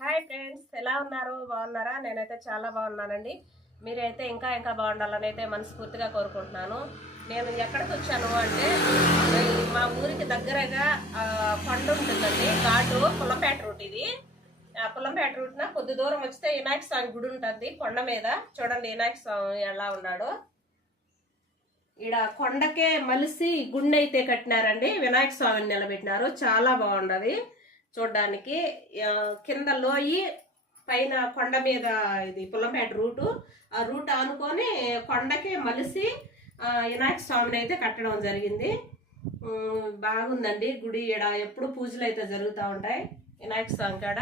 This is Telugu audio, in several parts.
హాయ్ ఫ్రెండ్స్ ఎలా ఉన్నారు? బాగున్నారా? నేనైతే చాలా బాగున్నానండి. మీరైతే ఇంకా ఇంకా బాగుండాలని అయితే మనస్ఫూర్తిగా కోరుకుంటున్నాను. నేను ఎక్కడికి వచ్చాను అంటే మా ఊరికి దగ్గరగా పండు కొండ ఉంటుందండి. ఘాటు కులంపేట రూట్ ఇది. ఆ కులంపేట రూట్న కొద్ది దూరం వస్తే వినాయక స్వామి గుడి ఉంటుంది కొండ మీద. చూడండి వినాయక స్వామి ఎలా ఉన్నాడో. ఈడ కొండకే మలిసి గుండె అయితే కట్టినారండి. వినాయక స్వామిని నిలబెట్టినారు. చాలా బాగుండదు. చూడడానికి కింద లోయి పైన కొండ మీద ఇది పుల్లంపేట రూటు. ఆ రూట్ ఆనుకొని కొండకి మలిసి వినాయక స్వామిని అయితే కట్టడం జరిగింది. బాగుందండి గుడి ఈడ. ఎప్పుడు పూజలు అయితే జరుగుతూ ఉంటాయి వినాయక స్వామి కాడ.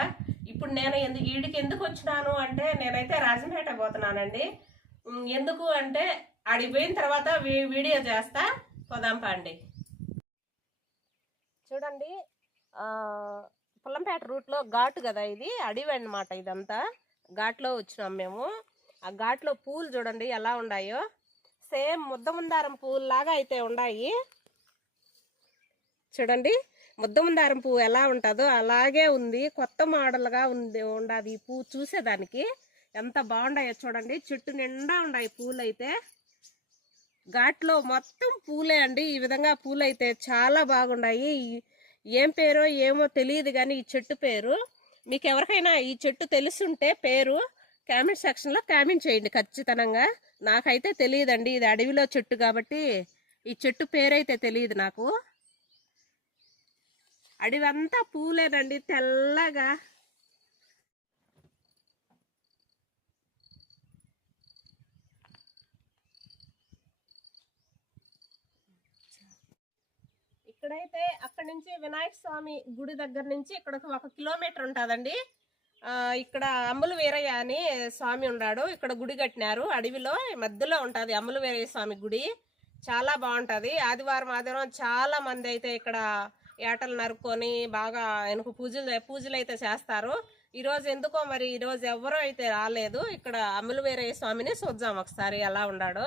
ఇప్పుడు నేను ఎందుకు ఈడికి ఎందుకు వచ్చినాను అంటే నేనైతే రాజంపేట పోతున్నానండి. ఎందుకు అంటే ఆడికి పోయిన తర్వాత వీ- వీడియో చేస్తా. పోదాం అండి చూడండి పుల్లంపేట రూట్లో ఘాటు కదా ఇది? అడవి అన్నమాట ఇదంతా. ఘాట్లో వచ్చినాం మేము. ఆ ఘాట్లో పూలు చూడండి ఎలా ఉన్నాయో సేమ్ ముద్ద ముందారం పూలు లాగా అయితే ఉన్నాయి చూడండి ముద్ద ముందారం పువ్వు ఎలా ఉంటుందో అలాగే ఉంది. కొత్త మోడల్గా ఉంది ఉండదు ఈ పువ్వు చూసేదానికి. ఎంత బాగుండాయో చూడండి. చెట్టు నిండా ఉన్నాయి పూలు అయితే ఘాట్లో మొత్తం పూలే అండి. ఈ విధంగా పూలు అయితే చాలా బాగున్నాయి ఈ- ఏం పేరో ఏమో తెలియదు కానీ ఈ చెట్టు పేరు. మీకు ఎవరికైనా ఈ చెట్టు తెలుసుంటే పేరు కామెంట్ సెక్షన్లో కామెంట్ చేయండి ఖచ్చితంగా. నాకైతే తెలియదండి ఇది అడవిలో చెట్టు కాబట్టి ఈ చెట్టు పేరైతే తెలియదు నాకు. అడవి అంతా పూలేనండి తెల్లగా. ఇక్కడైతే అక్కడ నుంచి వినాయక స్వామి గుడి దగ్గర నుంచి ఇక్కడ ఒక కిలోమీటర్ ఉంటుందండి. ఇక్కడ అమ్ములు వీరయ్య అని స్వామి ఉన్నాడు. ఇక్కడ గుడి కట్టినారు. అడవిలో మధ్యలో ఉంటుంది అమ్ములు వీరయ్య స్వామి గుడి. చాలా బాగుంటుంది. ఆదివారం ఆదివారం చాలా మంది అయితే ఇక్కడ ఏటలు నరుక్కొని బాగా వెనుక పూజలు పూజలు అయితే చేస్తారు. ఈరోజు ఎందుకో మరి ఈరోజు ఎవరో అయితే రాలేదు. ఇక్కడ అమ్ములు వీరయ్య స్వామిని చూద్దాం ఒకసారి ఎలా ఉన్నాడో.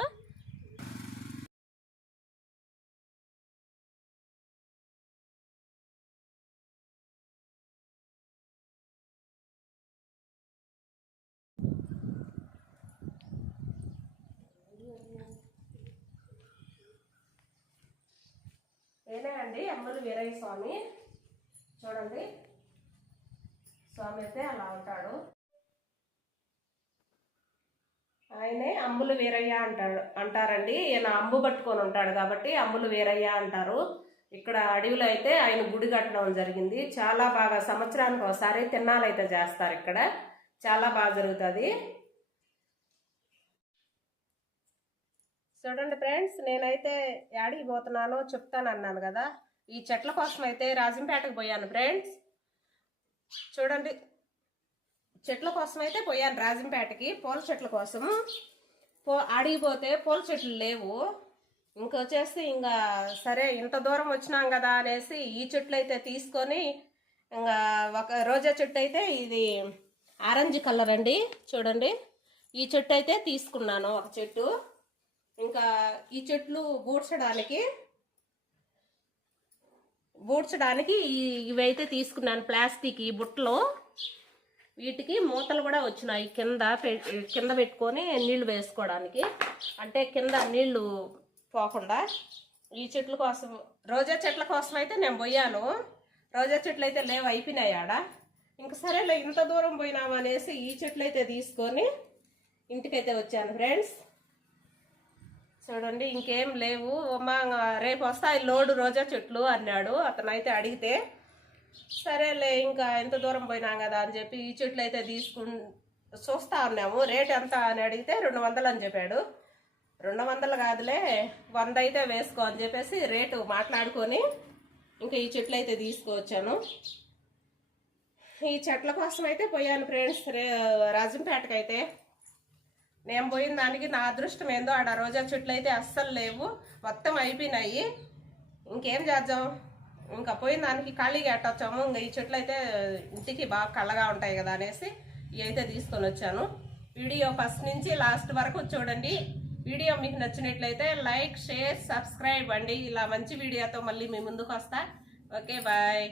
నేనే అండి అమ్మలు వీరయ్య స్వామి. చూడండి. స్వామి అయితే అలా ఉంటాడు. ఆయనే అమ్ములు వీరయ్య అంటాడు అంటారండి. ఈయన అంబు పట్టుకొని ఉంటాడు కాబట్టి అమ్ములు వీరయ్య అంటారు. ఇక్కడ అడవిలో అయితే ఆయన గుడి కట్టడం జరిగింది. చాలా బాగా సంవత్సరానికి ఒకసారి తిన్నాలైతే చేస్తారు ఇక్కడ. చాలా బాగా జరుగుతుంది. చూడండి ఫ్రెండ్స్ నేనైతే యాడికి పోతున్నానో చెప్తాను అన్నాను కదా. ఈ చెట్ల కోసం అయితే రాజంపేటకు పోయాను ఫ్రెండ్స్. చూడండి చెట్ల కోసం అయితే పోయాను రాజంపేటకి పూల చెట్ల కోసం. పో ఆడిగిపోతే పూల చెట్లు లేవు. ఇంకొచ్చేసి ఇంకా సరే ఇంత దూరం వచ్చినాం కదా అనేసి ఈ చెట్లు అయితే తీసుకొని ఇంకా ఒక రోజా చెట్టు అయితే ఇది ఆరెంజ్ కలర్ అండి చూడండి. ఈ చెట్టు అయితే తీసుకున్నాను ఒక చెట్టు. ఇంకా ఈ చెట్లు బూడ్చడానికి బూడ్చడానికి ఇవైతే తీసుకున్నాను ప్లాస్టిక్ ఈ బుట్టలో. వీటికి మూతలు కూడా వచ్చినాయి కింద పె- కింద పెట్టుకొని నీళ్ళు వేసుకోవడానికి. అంటే కింద నీళ్ళు పోకుండా. ఈ చెట్ల కోసం రోజా చెట్ల కోసం అయితే నేను పోయాను. రోజా చెట్లు అయితే లేవు అయిపోయినాయి ఆడ. ఇంక సరేలే ఇంత దూరం పోయినామనేసి ఈ చెట్లు అయితే తీసుకొని ఇంటికైతే వచ్చాను ఫ్రెండ్స్. చూడండి ఇంకేం లేవు. మా రేపు వస్తాయి లోడు రోజా చెట్లు అన్నాడు. అతను అయితే అడిగితే సరేలే ఇంకా ఎంత దూరం పోయినాం కదా అని చెప్పి ఈ చెట్లు అయితే తీసుకు చూస్తా ఉన్నాము. రేట్ ఎంత అని అడిగితే రెండు వందలు అని చెప్పాడు. రెండు వందలు కాదులే వంద అయితే వేసుకో అని చెప్పేసి రేటు మాట్లాడుకొని ఇంకా ఈ చెట్లు అయితే తీసుకువచ్చాను. ఈ చెట్ల కోసం అయితే పోయాను ఫ్రెండ్స్. రాజంపేటకైతే. నేను పోయిన దానికి నా అదృష్టం ఏందో ఆడ రోజా చెట్లు అయితే అస్సలు లేవు. మొత్తం అయిపోయినాయి. ఇంకేం చేద్దాం? ఇంకా పోయిన దానికి ఖాళీగా ఎట్టొచ్చాము ఇంకా ఈ చెట్లు అయితే ఇంటికి బాగా కళ్ళగా ఉంటాయి కదా అనేసి ఇవి అయితే తీసుకొని వచ్చాను. వీడియో ఫస్ట్ నుంచి లాస్ట్ వరకు చూడండి. వీడియో మీకు నచ్చినట్లయితే లైక్ షేర్ సబ్స్క్రైబ్ అండి. ఇలా మంచి వీడియోతో మళ్ళీ మీ ముందుకు వస్తా. Okay bye.